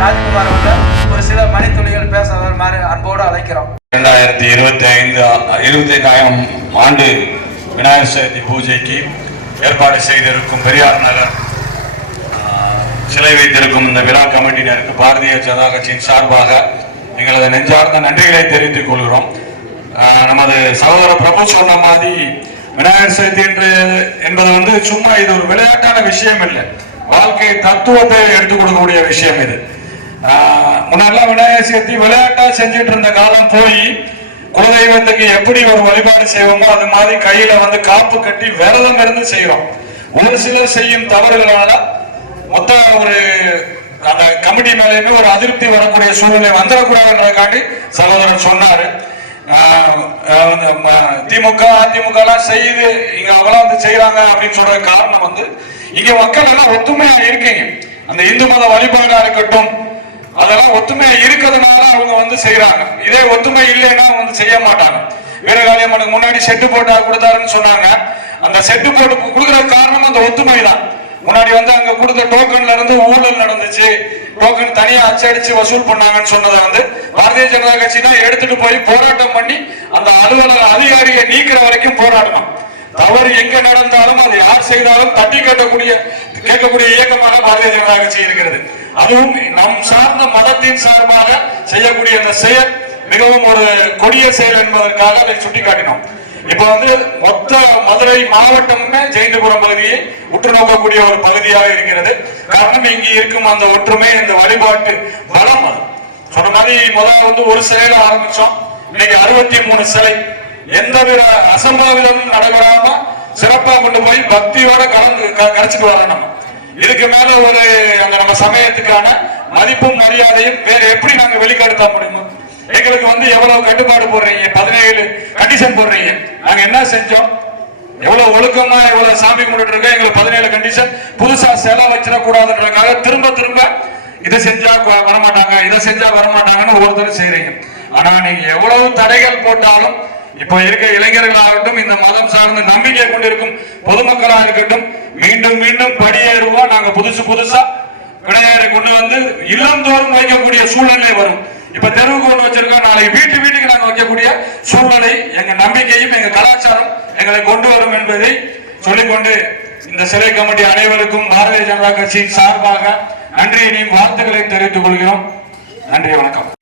ராஜ்குமார் வந்து ஒரு சில மணித்துளிகள் பேச வருமாறு அன்போடு அழைக்கிறோம். இரண்டாயிரத்தி இருபத்தி ஐந்து இருபத்தி ஐந்தாயிரம் ஆண்டு விநாயகர் சதுர்த்தி பூஜைக்கு ஏற்பாடு செய்திருக்கும் பெரியார் நகர் ஆஹ், சிலை வைத்திருக்கும் இந்த விழா கமிட்டியினருக்கு பாரதிய ஜனதா கட்சியின் சார்பாக எங்களது நெஞ்சார்ந்த நன்றிகளை தெரிவித்துக் கொள்கிறோம். ஆஹ், நமது சகோதர பிரபு சொன்ன மாதிரி விநாயகர் சதுர்த்தி என்று என்பது வந்து சும்மா இது ஒரு விளையாட்டான விஷயம் இல்லை. வாழ்க்கை தத்துவத்தை எடுத்துக் கொடுக்கக்கூடிய விஷயம் இது. முன்னாடிலாம் முன்னெல்லாம் விநாயகர் சதுர்த்தி விளையாட்டா செஞ்சுட்டு இருந்த காலம் போய் குலதெய்வத்துக்கு எப்படி ஒரு வழிபாடு செய்வோமோ அது மாதிரி கையில வந்து காப்பு கட்டி விரதம் இருந்து செய்யறோம் ஒரு சிலர் செய்யும் தவறுகளால மொத்த ஒரு அந்த கமிட்டி மேலேயுமே ஒரு அதிருப்தி வரக்கூடிய சூழ்நிலை வந்துடக்கூடாதுன்றதுக்காண்டி சகோதரர் சொன்னாரு. ம- திமுக அதிமுக எல்லாம் செய்யுது இங்க அவங்களாம் வந்து செய்யறாங்க அப்படின்னு சொல்ற காரணம் வந்து இங்க மக்கள் எல்லாம் ஒத்துமையா இருக்கீங்க. அந்த இந்து மத வழிபாடா இருக்கட்டும் அதெல்லாம் ஒத்துமை இருக்கிறதுனால அவங்க வந்து செய்யறாங்க இதே ஒத்துமை இல்லைன்னா வந்து செய்ய மாட்டாங்க. வீரகாளியம்மனுக்கு முன்னாடி செட்டு போட்டா கொடுத்தாருன்னு சொன்னாங்க. அந்த செட்டு போட்டு கொடுக்குற காரணம் அந்த ஒத்துமை தான். முன்னாடி வந்து அங்க கொடுத்த டோக்கன்ல இருந்து ஊழல் நடந்துச்சு. டோக்கன் தனியா அச்சடிச்சு வசூல் பண்ணாங்கன்னு சொன்னதை வந்து பாரதிய ஜனதா கட்சி தான் எடுத்துட்டு போய் போராட்டம் பண்ணி அந்த அலுவலக அதிகாரியை நீக்கிற வரைக்கும் போராடணும். தவறு எங்க நடந்தாலும் அது யார் செய்தாலும் தட்டி கட்டக்கூடிய கேட்கக்கூடிய இயக்கமாக பாரதிய ஜனதா கட்சி இருக்கிறது. அதுவும் நம் சார்ந்த மதத்தின் சார்பாக செய்யக்கூடிய அந்த செயல் மிகவும் ஒரு கொடிய செயல் என்பதற்காக அதை சுட்டிக்காட்டினோம். இப்ப வந்து மொத்த மதுரை மாவட்டமுமே ஜெயந்தபுரம் பகுதியை உற்று நோக்கக்கூடிய ஒரு பகுதியாக இருக்கிறது. காரணம் இங்கு இருக்கும் அந்த ஒற்றுமை இந்த வழிபாட்டு பலம் அது. சொன்ன மாதிரி முதல்ல வந்து ஒரு சிலையில ஆரம்பிச்சோம். இன்னைக்கு அறுபத்தி மூணு சிலை. எந்தவித அசம்பாவிதமும் நடைபெறாம சிறப்பா கொண்டு போய் பக்தியோட கலந்து க- கரைச்சிட்டு வரணும் இதுக்கு மேல ஒரு அந்த நம்ம சமயத்துக்கான மதிப்பும் மரியாதையும் வேற எப்படி நாங்க வெளிக்காடுத்த முடியுமோ? எங்களுக்கு வந்து எவ்வளவு கட்டுப்பாடு போடுறீங்க? பதினேழு கண்டிஷன் போடுறீங்க. நாங்க என்ன செஞ்சோம்? எவ்வளவு ஒழுக்கமா எவ்வளவு சாமி கும்பிட்டு இருக்கோம்? எங்களுக்கு பதினேழு கண்டிஷன் புதுசா செலவு வச்சிடக்கூடாதுன்றதுக்காக திரும்ப திரும்ப இதை செஞ்சா வரமாட்டாங்க. இதை செஞ்சா வரமாட்டாங்கன்னு ஒவ்வொருத்தரும் செய்றீங்க. ஆனா நீங்க எவ்வளவு தடைகள் போட்டாலும் இப்ப இருக்க இளைஞர்களாகட்டும் இந்த மதம் சார்ந்த நம்பிக்கை கொண்டிருக்கும் பொதுமக்களாக இருக்கட்டும் மீண்டும் மீண்டும் படியேறுவோம். நாங்க புதுசு புதுசா விநாயகரை கொண்டு வந்து இல்லந்தோறும் வைக்கக்கூடிய சூழ்நிலை வரும். இப்ப தெருவுக்கு ஒண்ணு வச்சிருக்கோம் நாளைக்கு வீட்டு வீட்டுக்கு நாங்க வைக்கக்கூடிய சூழ்நிலை எங்க நம்பிக்கையும் எங்க கலாச்சாரம் எங்களை கொண்டு வரும் என்பதை சொல்லிக்கொண்டு இந்த சிலை கமிட்டி அனைவருக்கும் பாரதிய ஜனதா கட்சியின் சார்பாக நன்றியினையும் வாழ்த்துக்களையும் தெரிவித்துக் கொள்கிறோம். நன்றி வணக்கம்.